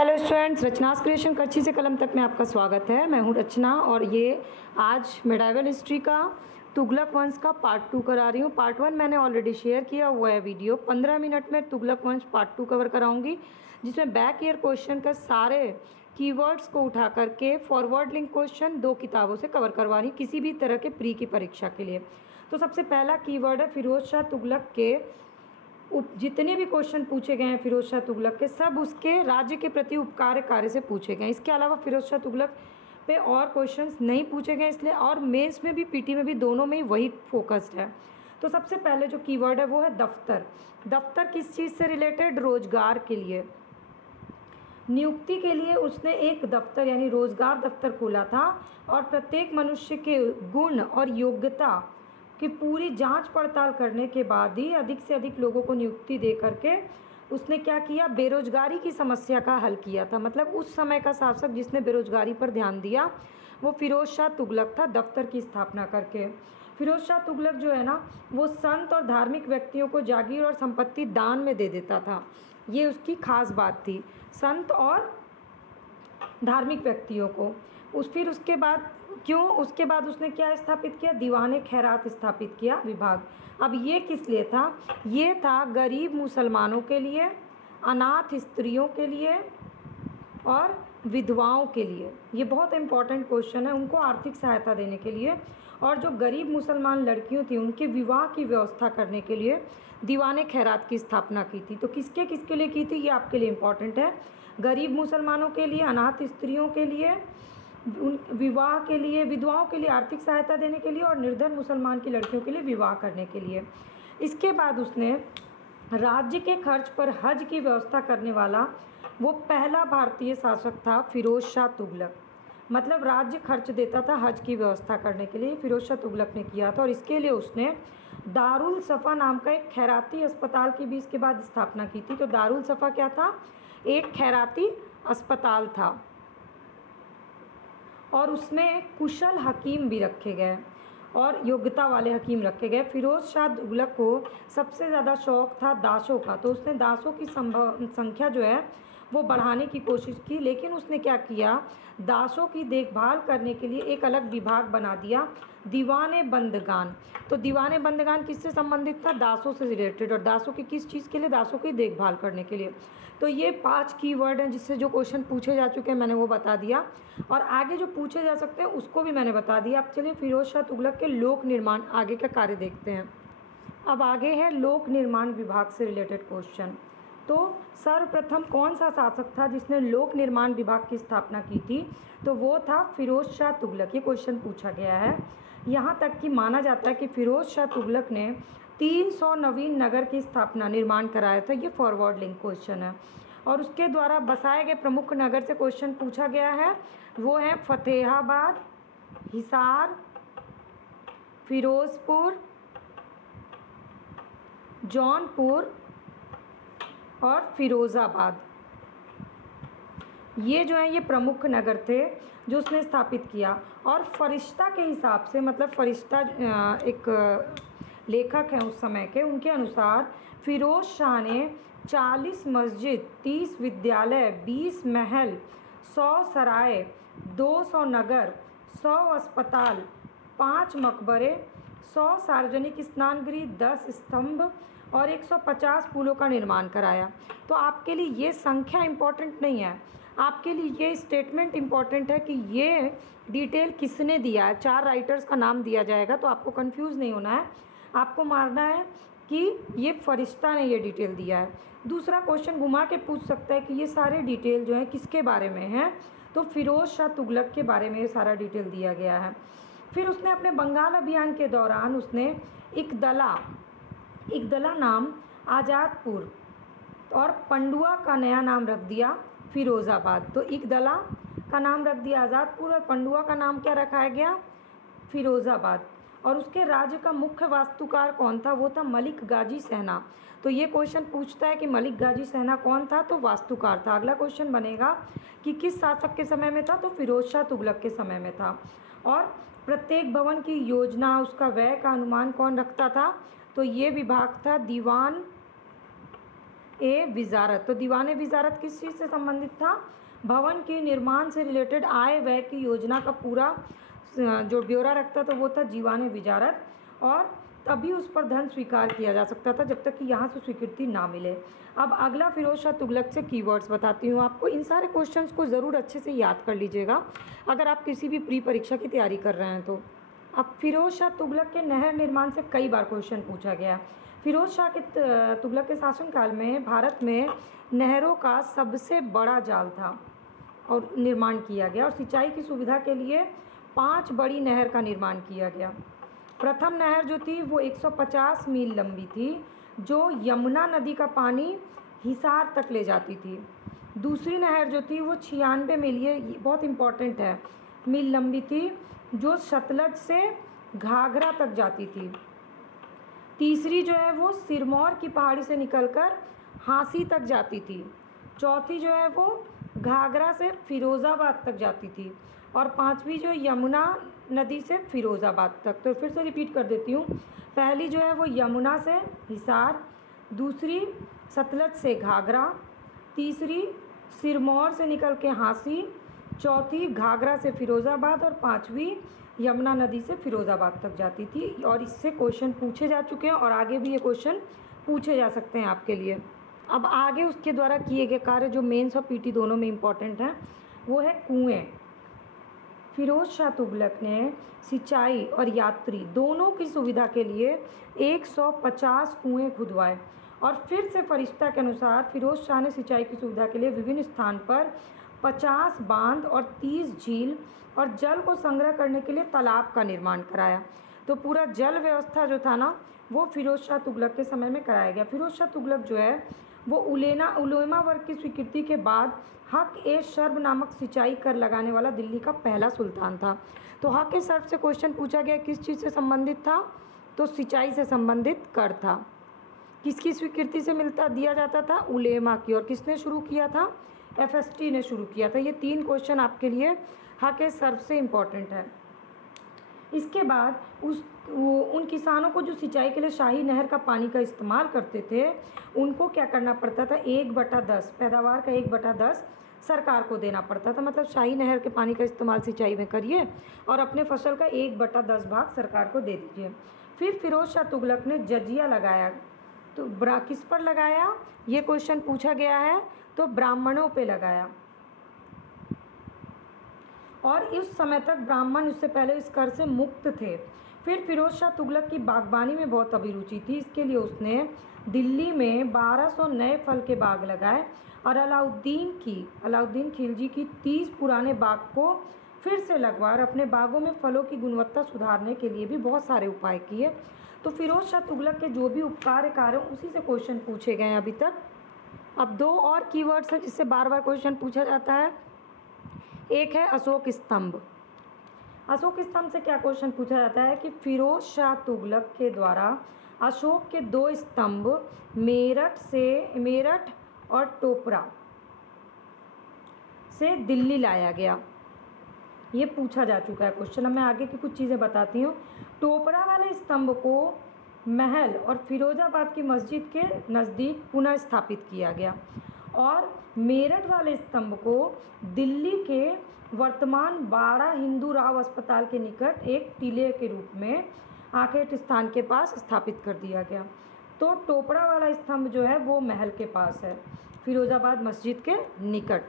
Hello students, रचनास creation करछी से कलम तक में आपका स्वागत है। मैं हूं रचना और ये आज मेडाइवल हिस्ट्री का तुगलक वंश का पार्ट 2 करा रही हूं। पार्ट 1 मैंने ऑलरेडी शेयर किया हुआ है वीडियो। 15 मिनट में तुगलक वंश पार्ट 2 कवर कराऊंगी, जिसमें बैक ईयर क्वेश्चन का सारे कीवर्ड्स को उठा करके फॉरवर्ड लिंक क्वेश्चन 2 किताबों से कवर करवा रही हूँ किसी भी तरह के प्री की परीक्षा के लिए। तो सबसे पहला कीवर्ड है फिरोज शाह तुगलक के जितने भी क्वेश्चन पूछे गए हैं फिरोज शाह तुगलक के, सब उसके राज्य के प्रति उपकार कार्य से पूछे गए हैं। इसके अलावा फिरोज शाह तुगलक पे और क्वेश्चंस नहीं पूछे गए, इसलिए और मेंस में भी पीटी में भी दोनों में ही वही फोकस्ड है। तो सबसे पहले जो कीवर्ड है वो है दफ्तर। दफ्तर किस चीज़ से रिलेटेड? रोजगार के लिए, नियुक्ति के लिए उसने एक दफ्तर यानी रोजगार दफ्तर खोला था और प्रत्येक मनुष्य के गुण और योग्यता कि पूरी जांच पड़ताल करने के बाद ही अधिक से अधिक लोगों को नियुक्ति दे करके उसने क्या किया? बेरोजगारी की समस्या का हल किया था। मतलब उस समय का शासक जिसने बेरोजगारी पर ध्यान दिया वो फिरोज शाह तुगलक था, दफ्तर की स्थापना करके। फिरोज शाह तुगलक जो है ना, वो संत और धार्मिक व्यक्तियों को जागीर और संपत्ति दान में दे देता था। ये उसकी खास बात थी, संत और धार्मिक व्यक्तियों को। फिर उसके बाद उसके बाद उसने क्या स्थापित किया? दीवाने खैरात स्थापित किया विभाग। अब ये किस लिए था? ये था गरीब मुसलमानों के लिए, अनाथ स्त्रियों के लिए और विधवाओं के लिए। ये बहुत इंपॉर्टेंट क्वेश्चन है, उनको आर्थिक सहायता देने के लिए। और जो गरीब मुसलमान लड़कियों थी उनके विवाह की व्यवस्था करने के लिए दीवाने खैरात की स्थापना की थी। तो किसके किसके लिए की थी ये आपके लिए इम्पॉर्टेंट है। गरीब मुसलमानों के लिए, अनाथ स्त्रियों के लिए, विवाह के लिए, विधवाओं के लिए आर्थिक सहायता देने के लिए और निर्धन मुसलमान की लड़कियों के लिए विवाह करने के लिए। इसके बाद उसने राज्य के खर्च पर हज की व्यवस्था करने वाला वो पहला भारतीय शासक था फिरोज शाह तुगलक। मतलब राज्य खर्च देता था हज की व्यवस्था करने के लिए, फिरोज शाह तुगलक ने किया था। और इसके लिए उसने दारुल सफ़ा नाम का एक खैराती अस्पताल की भी इसके बाद स्थापना की थी। तो दारुल सफ़ा क्या था? एक खैराती अस्पताल था और उसमें कुशल हकीम भी रखे गए और योग्यता वाले हकीम रखे गए। फिरोज शाह तुगलक को सबसे ज़्यादा शौक़ था दासों का, तो उसने दासों की संख्या जो है वो बढ़ाने की कोशिश की। लेकिन उसने क्या किया? दासों की देखभाल करने के लिए एक अलग विभाग बना दिया, दीवाने बंदगान। तो दीवाने बंदगान किससे संबंधित था? दासों से रिलेटेड। और दासों की किस चीज़ के लिए? दासों की देखभाल करने के लिए। तो ये 5 कीवर्ड हैं जिससे जो क्वेश्चन पूछे जा चुके हैं मैंने वो बता दिया, और आगे जो पूछे जा सकते हैं उसको भी मैंने बता दिया। अब चलिए फिरोज शाह तुगलक के लोक निर्माण आगे का कार्य देखते हैं। अब आगे है लोक निर्माण विभाग से रिलेटेड क्वेश्चन। तो सर्वप्रथम कौन सा शासक था जिसने लोक निर्माण विभाग की स्थापना की थी? तो वो था फिरोज शाह तुगलक। ये क्वेश्चन पूछा गया है। यहाँ तक कि माना जाता है कि फिरोज शाह तुगलक ने 300 नवीन नगर की स्थापना निर्माण कराया था। ये फॉरवर्ड लिंक क्वेश्चन है। और उसके द्वारा बसाए गए प्रमुख नगर से क्वेश्चन पूछा गया है, वो है फतेहाबाद, हिसार, फिरोजपुर, जौनपुर और फिरोज़ाबाद। ये जो है ये प्रमुख नगर थे जो उसने स्थापित किया। और फरिश्ता के हिसाब से, मतलब फरिश्ता एक लेखक हैं उस समय के, उनके अनुसार फिरोज शाह ने 40 मस्जिद, 30 विद्यालय, 20 महल, 100 सराय, 200 नगर, 100 अस्पताल, 5 मकबरे, 100 सार्वजनिक स्नानगृह, 10 स्तंभ और 150 पुलों का निर्माण कराया। तो आपके लिए ये संख्या इम्पॉर्टेंट नहीं है, आपके लिए ये स्टेटमेंट इम्पॉर्टेंट है कि ये डिटेल किसने दिया है। 4 राइटर्स का नाम दिया जाएगा, तो आपको कंफ्यूज नहीं होना है। आपको मारना है कि ये फरिश्ता ने ये डिटेल दिया है। दूसरा क्वेश्चन घुमा के पूछ सकता है कि ये सारे डिटेल जो है किसके बारे में है? तो फिरोज शाह तुगलक के बारे में ये सारा डिटेल दिया गया है। फिर उसने अपने बंगाल अभियान के दौरान उसने इकदला नाम आज़ादपुर और पंडुआ का नया नाम रख दिया फिरोज़ाबाद। तो इकदला का नाम रख दिया आज़ादपुर और पंडुआ का नाम क्या रखा गया? फिरोज़ाबाद। और उसके राज्य का मुख्य वास्तुकार कौन था? वो था मलिक गाजी सहना। तो ये क्वेश्चन पूछता है कि मलिक गाजी सहना कौन था? तो वास्तुकार था। अगला क्वेश्चन बनेगा कि किस शासक के समय में था? तो फिरोज शाह तुगलक के समय में था। और प्रत्येक भवन की योजना, उसका व्यय का अनुमान कौन रखता था? तो ये विभाग था ए विजारत। तो दीवाने विजारत किस चीज़ से संबंधित था? भवन के निर्माण से रिलेटेड आय व्यय की योजना का पूरा जो ब्यौरा रखता था वो था दीवाने विजारत, और तभी उस पर धन स्वीकार किया जा सकता था जब तक कि यहाँ से स्वीकृति ना मिले। अब अगला फिरोज शाह तुगलक से कीवर्ड्स बताती हूँ आपको। इन सारे क्वेश्चंस को ज़रूर अच्छे से याद कर लीजिएगा अगर आप किसी भी प्री परीक्षा की तैयारी कर रहे हैं तो। अब फिरोज शाह तुगलक के नहर निर्माण से कई बार क्वेश्चन पूछा गया। फिरोज शाह के तुगलक के शासनकाल में भारत में नहरों का सबसे बड़ा जाल था और निर्माण किया गया, और सिंचाई की सुविधा के लिए 5 बड़ी नहर का निर्माण किया गया। प्रथम नहर जो थी वो 150 मील लंबी थी, जो यमुना नदी का पानी हिसार तक ले जाती थी। दूसरी नहर जो थी वो 96 मील, ये बहुत इम्पॉर्टेंट है, मील लंबी थी, जो सतलज से घाघरा तक जाती थी। तीसरी जो है वो सिरमौर की पहाड़ी से निकलकर हांसी तक जाती थी। चौथी जो है वो घाघरा से फिरोज़ाबाद तक जाती थी, और पांचवी जो यमुना नदी से फिरोज़ाबाद तक। तो फिर से रिपीट कर देती हूँ। पहली जो है वो यमुना से हिसार, दूसरी सतलज से घाघरा, तीसरी सिरमौर से निकल के हांसी, चौथी घाघरा से फिरोज़ाबाद, और पांचवी यमुना नदी से फिरोज़ाबाद तक जाती थी। और इससे क्वेश्चन पूछे जा चुके हैं और आगे भी ये क्वेश्चन पूछे जा सकते हैं आपके लिए। अब आगे उसके द्वारा किए गए कार्य जो मेंस और पीटी दोनों में इम्पॉर्टेंट हैं वो है कुएँ। फिरोज शाह तुगलक ने सिंचाई और यात्री दोनों की सुविधा के लिए 150 कुएँ खुदवाए, और फिर से फरिश्ता के अनुसार फिरोज शाह ने सिंचाई की सुविधा के लिए विभिन्न स्थान पर 50 बांध और 30 झील और जल को संग्रह करने के लिए तालाब का निर्माण कराया। तो पूरा जल व्यवस्था जो था ना वो फिरोज शाह तुगलक के समय में कराया गया। फिरोज शाह तुगलक जो है वो उलेमा वर्ग की स्वीकृति के बाद हक ए शर्ब नामक सिंचाई कर लगाने वाला दिल्ली का पहला सुल्तान था। तो हक ए शर्ब से क्वेश्चन पूछा गया किस चीज़ से संबंधित था? तो सिंचाई से संबंधित कर था। किसकी स्वीकृति से दिया जाता था? उलेमा की। और किसने शुरू किया था? FST ने शुरू किया था। ये 3 क्वेश्चन आपके लिए हक ए शर्ब से इम्पॉर्टेंट है। इसके बाद उन किसानों को जो सिंचाई के लिए शाही नहर का पानी का इस्तेमाल करते थे उनको क्या करना पड़ता था? 1/10 पैदावार का 1/10 सरकार को देना पड़ता था। मतलब शाही नहर के पानी का इस्तेमाल सिंचाई में करिए और अपने फसल का 1/10 भाग सरकार को दे दीजिए। फिर फिरोज शाह तुगलक ने जजिया लगाया। तो किस पर लगाया? ये क्वेश्चन पूछा गया है। तो ब्राह्मणों पे लगाया, और इस समय तक ब्राह्मण उससे पहले इस कर से मुक्त थे। फिर फिरोज शाह तुगलक की बागबानी में बहुत अभिरुचि थी। इसके लिए उसने दिल्ली में 1200 नए फल के बाग लगाए, और अलाउद्दीन खिलजी की 30 पुराने बाग को फिर से लगवा और अपने बागों में फलों की गुणवत्ता सुधारने के लिए भी बहुत सारे उपाय किए। तो फिरोज शाह तुगलक के जो भी उपकार कार्य उसी से क्वेश्चन पूछे गए हैं अभी तक। अब 2 और कीवर्ड्स हैं जिससे बार बार क्वेश्चन पूछा जाता है। एक है अशोक स्तंभ। अशोक स्तंभ से क्या क्वेश्चन पूछा जाता है कि फिरोज शाह तुगलक के द्वारा अशोक के 2 स्तंभ मेरठ और टोपरा से दिल्ली लाया गया। ये पूछा जा चुका है क्वेश्चन। अब मैं आगे की कुछ चीज़ें बताती हूँ। टोपरा वाले स्तंभ को महल और फिरोजाबाद की मस्जिद के नज़दीक पुनः स्थापित किया गया, और मेरठ वाले स्तंभ को दिल्ली के वर्तमान बाड़ा हिंदू राव अस्पताल के निकट एक टीले के रूप में आखेट स्थान के पास स्थापित कर दिया गया। तो टोपरा वाला स्तंभ जो है वो महल के पास है, फिरोजाबाद मस्जिद के निकट।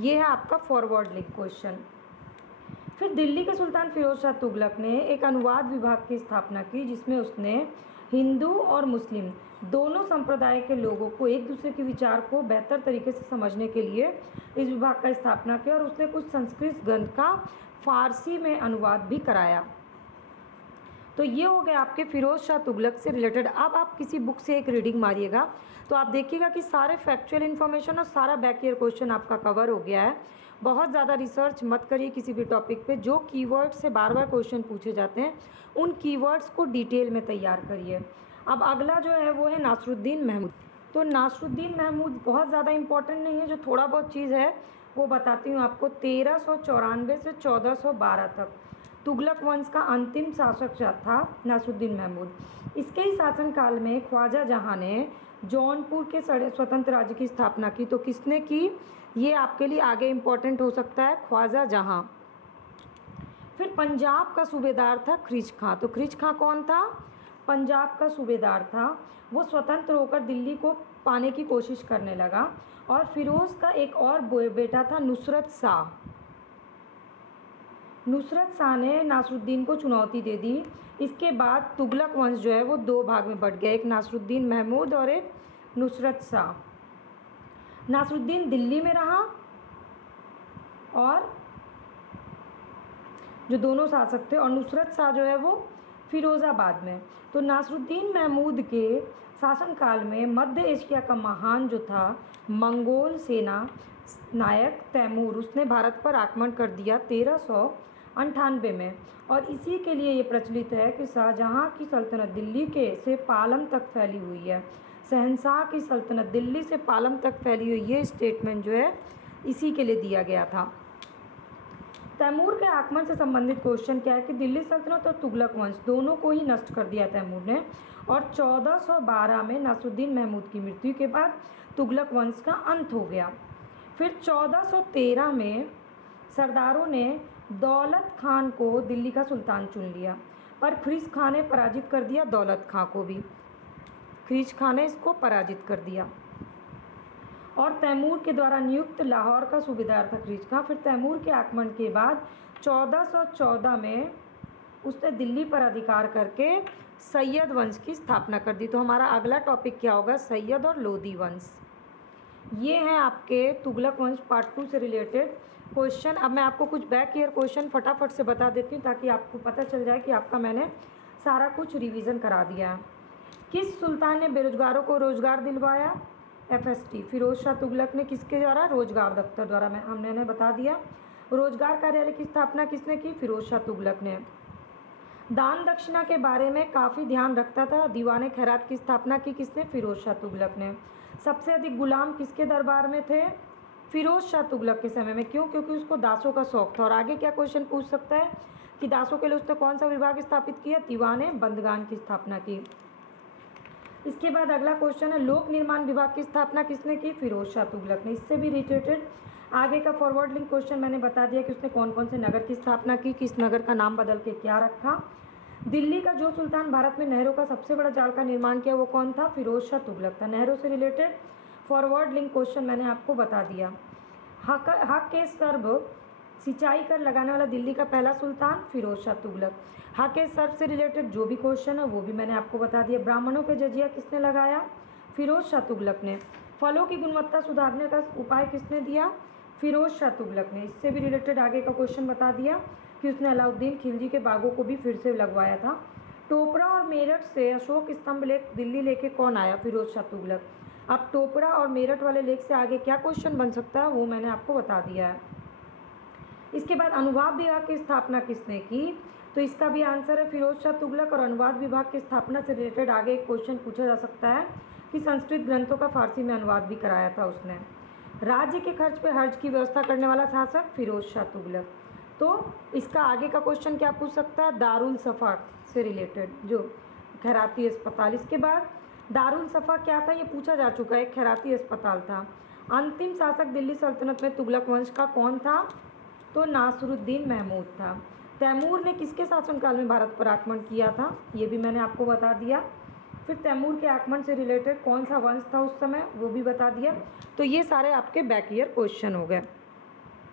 ये है आपका फॉरवर्ड लिंक क्वेश्चन। फिर दिल्ली के सुल्तान फिरोज शाह तुगलक ने एक अनुवाद विभाग की स्थापना की, जिसमें उसने हिंदू और मुस्लिम दोनों संप्रदाय के लोगों को एक दूसरे के विचार को बेहतर तरीके से समझने के लिए इस विभाग का स्थापना किया, और उसने कुछ संस्कृत ग्रंथ का फारसी में अनुवाद भी कराया। तो ये हो गया आपके फिरोज शाह तुगलक से रिलेटेड। अब आप किसी बुक से एक रीडिंग मारिएगा तो आप देखिएगा कि सारे फैक्चुअल इन्फॉर्मेशन और सारा बैक ईयर क्वेश्चन आपका कवर हो गया है। बहुत ज़्यादा रिसर्च मत करिए किसी भी टॉपिक पे। जो कीवर्ड से बार बार क्वेश्चन पूछे जाते हैं उन कीवर्ड्स को डिटेल में तैयार करिए। अब अगला जो है वो है नासरुद्दीन महमूद। तो नासरुद्दीन महमूद बहुत ज़्यादा इंपॉर्टेंट नहीं है, जो थोड़ा बहुत चीज़ है वो बताती हूँ आपको। 1394 से 1412 तक तुगलक वंश का अंतिम शासक था नासरुद्दीन महमूद। इसके ही शासनकाल में ख्वाजा जहाँ ने जौनपुर के स्वतंत्र राज्य की स्थापना की, तो किसने की? ये आपके लिए आगे इम्पोर्टेंट हो सकता है, ख्वाजा जहाँ। फिर पंजाब का सूबेदार था ख्रीज खां, तो ख्रीज खां कौन था? पंजाब का सूबेदार था। वो स्वतंत्र होकर दिल्ली को पाने की कोशिश करने लगा। और फिरोज़ का एक और बेटा था नुसरत शाह। नुसरत शाह ने नासरुद्दीन को चुनौती दे दी। इसके बाद तुगलक वंश जो है वो दो भाग में बट गया, एक नासरुद्दीन महमूद और एक नुसरत शाह। नासरुद्दीन दिल्ली में रहा और जो दोनों शासक थे, और नुसरत शाह जो है वो फिरोज़ाबाद में। तो नासरुद्दीन महमूद के शासनकाल में मध्य एशिया का महान जो था मंगोल सेना नायक तैमूर, उसने भारत पर आक्रमण कर दिया 1398 में। और इसी के लिए ये प्रचलित है कि शाहजहाँ की सल्तनत दिल्ली के से पालम तक फैली हुई है। शहंशाह की सल्तनत दिल्ली से पालम तक फैली हुई, ये स्टेटमेंट जो है इसी के लिए दिया गया था। तैमूर के आक्रमण से संबंधित क्वेश्चन क्या है कि दिल्ली सल्तनत और तुगलक वंश दोनों को ही नष्ट कर दिया तैमूर ने। और 1412 में नासरुद्दीन महमूद की मृत्यु के बाद तुगलक वंश का अंत हो गया। फिर 1413 में सरदारों ने दौलत खान को दिल्ली का सुल्तान चुन लिया, पर ख्रीज खां ने पराजित कर दिया दौलत खां को भी। ख्रीज खां ने इसको पराजित कर दिया। और तैमूर के द्वारा नियुक्त लाहौर का सूबेदार था ख्रीज खां। फिर तैमूर के आक्रमण के बाद 1414 में उसने दिल्ली पर अधिकार करके सैयद वंश की स्थापना कर दी। तो हमारा अगला टॉपिक क्या होगा? सैयद और लोधी वंश। ये हैं आपके तुगलक वंश पार्ट 2 से रिलेटेड क्वेश्चन। अब मैं आपको कुछ बैक ईयर क्वेश्चन फटाफट से बता देती हूँ ताकि आपको पता चल जाए कि आपका मैंने सारा कुछ रिवीजन करा दिया है। किस सुल्तान ने बेरोजगारों को रोजगार दिलवाया? FST फिरोज शाह तुगलक ने। किसके द्वारा? रोजगार दफ्तर द्वारा। हमने बता दिया। रोजगार कार्यालय की स्थापना किसने की? फिरोज शाह तुगलक ने। दान दक्षिणा के बारे में काफ़ी ध्यान रखता था, दीवाने खैरात की स्थापना की किसने? फिरोज शाह तुगलक ने। सबसे अधिक गुलाम किसके दरबार में थे? फिरोज शाह तुगलक के समय में। क्यों? क्योंकि उसको दासों का शौक था। और आगे क्या क्वेश्चन पूछ सकता है कि दासों के लिए उसने कौन सा विभाग स्थापित किया? दीवाने बंदगान की स्थापना की। इसके बाद अगला क्वेश्चन है लोक निर्माण विभाग की स्थापना किसने की? फिरोज शाह तुगलक ने। इससे भी रिलेटेड आगे का फॉरवर्ड लिंक क्वेश्चन मैंने बता दिया कि उसने कौन कौन से नगर की स्थापना की, किस नगर का नाम बदल के क्या रखा। दिल्ली का जो सुल्तान भारत में नहरों का सबसे बड़ा जाल का निर्माण किया वो कौन था? फिरोज शाह तुगलक था। नहरों से रिलेटेड फॉरवर्ड लिंक क्वेश्चन मैंने आपको बता दिया। हक के सर्ब सिंचाई कर लगाने वाला दिल्ली का पहला सुल्तान? फिरोज शाह तुगलक। हक ए सर्फ से रिलेटेड जो भी क्वेश्चन है वो भी मैंने आपको बता दिया। ब्राह्मणों पे जजिया किसने लगाया? फिरोज शाह तुगलक ने। फलों की गुणवत्ता सुधारने का उपाय किसने दिया? फिरोज शाह तुगलक ने। इससे भी रिलेटेड आगे का क्वेश्चन बता दिया कि उसने अलाउद्दीन खिलजी के बागों को भी फिर से लगवाया था। टोपरा और मेरठ से अशोक स्तंभ लेक दिल्ली लेके कौन आया? फिरोज शाह तुगलक। अब टोपरा और मेरठ वाले लेक से आगे क्या क्वेश्चन बन सकता है वो मैंने आपको बता दिया है। इसके बाद अनुवाद विभाग की स्थापना किसने की? तो इसका भी आंसर है फिरोज शाह तुगलक। और अनुवाद विभाग की स्थापना से रिलेटेड आगे एक क्वेश्चन पूछा जा सकता है कि संस्कृत ग्रंथों का फारसी में अनुवाद भी कराया था उसने। राज्य के खर्च पर हर्ज की व्यवस्था करने वाला शासक? फिरोज शाह तुगलक। तो इसका आगे का क्वेश्चन क्या पूछ सकता है? दारुल सफ़ा से रिलेटेड जो खैराती अस्पताल। इसके बाद दारुल सफ़ा क्या था ये पूछा जा चुका है, एक खैराती अस्पताल था। अंतिम शासक दिल्ली सल्तनत में तुगलक वंश का कौन था? तो नासरुद्दीन महमूद था। तैमूर ने किसके शासनकाल में भारत पर आक्रमण किया था? ये भी मैंने आपको बता दिया। फिर तैमूर के आक्रमण से रिलेटेड कौन सा वंश था उस समय वो भी बता दिया। तो ये सारे आपके बैक ईयर क्वेश्चन हो गए।